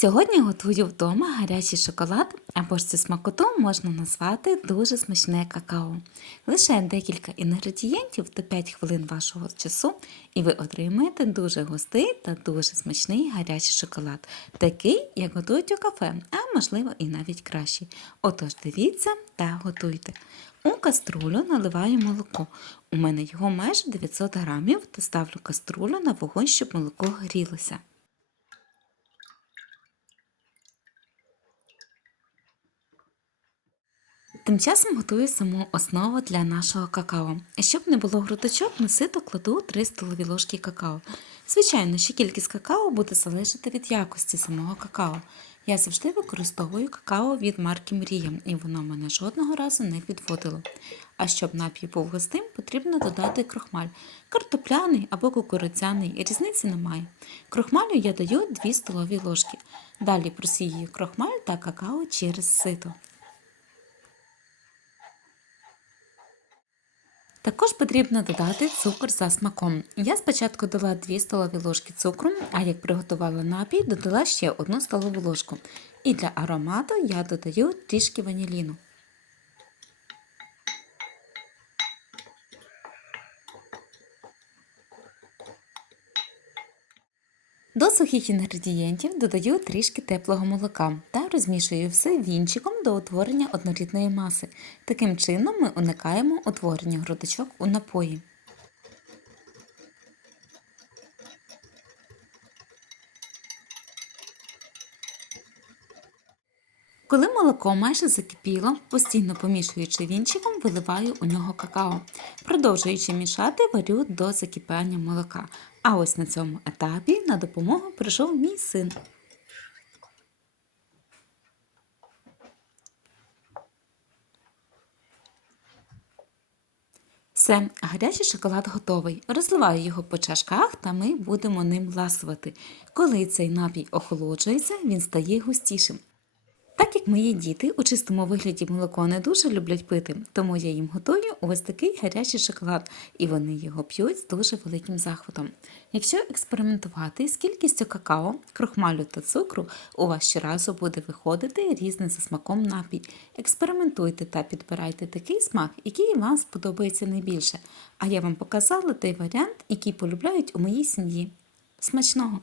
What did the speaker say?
Сьогодні готую вдома гарячий шоколад або ж це смакоту можна назвати дуже смачне какао. Лише декілька інгредієнтів та 5 хвилин вашого часу, і ви отримаєте дуже густий та дуже смачний гарячий шоколад, такий, як готують у кафе, а можливо і навіть кращий. Отож, дивіться та готуйте. У каструлю наливаю молоко. У мене його майже 900 грамів та ставлю каструлю на вогонь, щоб молоко грілося. Тим часом готую саму основу для нашого какао. Щоб не було грудочок, на сито кладу 3 столові ложки какао. Звичайно, що кількість какао буде залежати від якості самого какао. Я завжди використовую какао від марки Мрія, і воно мене жодного разу не підводило. А щоб напій був густим, потрібно додати крохмаль. Картопляний або кукурудзяний, різниці немає. Крохмалю я даю 2 столові ложки. Далі просію крохмаль та какао через сито. Також потрібно додати цукор за смаком. Я спочатку дала 2 столові ложки цукру, а як приготувала напій, додала ще 1 столову ложку. І для аромату я додаю трішки ваніліну. До сухих інгредієнтів додаю трішки теплого молока та розмішую все вінчиком до утворення однорідної маси. Таким чином ми уникаємо утворення грудочок у напої. Коли молоко майже закипіло, постійно помішуючи вінчиком, виливаю у нього какао. Продовжуючи мішати, варю до закипання молока. А ось на цьому етапі на допомогу прийшов мій син. Все, гарячий шоколад готовий. Розливаю його по чашках та ми будемо ним ласувати. Коли цей напій охолоджується, він стає густішим. Так як мої діти у чистому вигляді молоко не дуже люблять пити, тому я їм готую ось такий гарячий шоколад, і вони його п'ють з дуже великим захватом. Якщо експериментувати з кількістю какао, крохмалю та цукру, у вас щоразу буде виходити різний за смаком напій. Експериментуйте та підбирайте такий смак, який вам сподобається найбільше. А я вам показала той варіант, який полюбляють у моїй сім'ї. Смачного!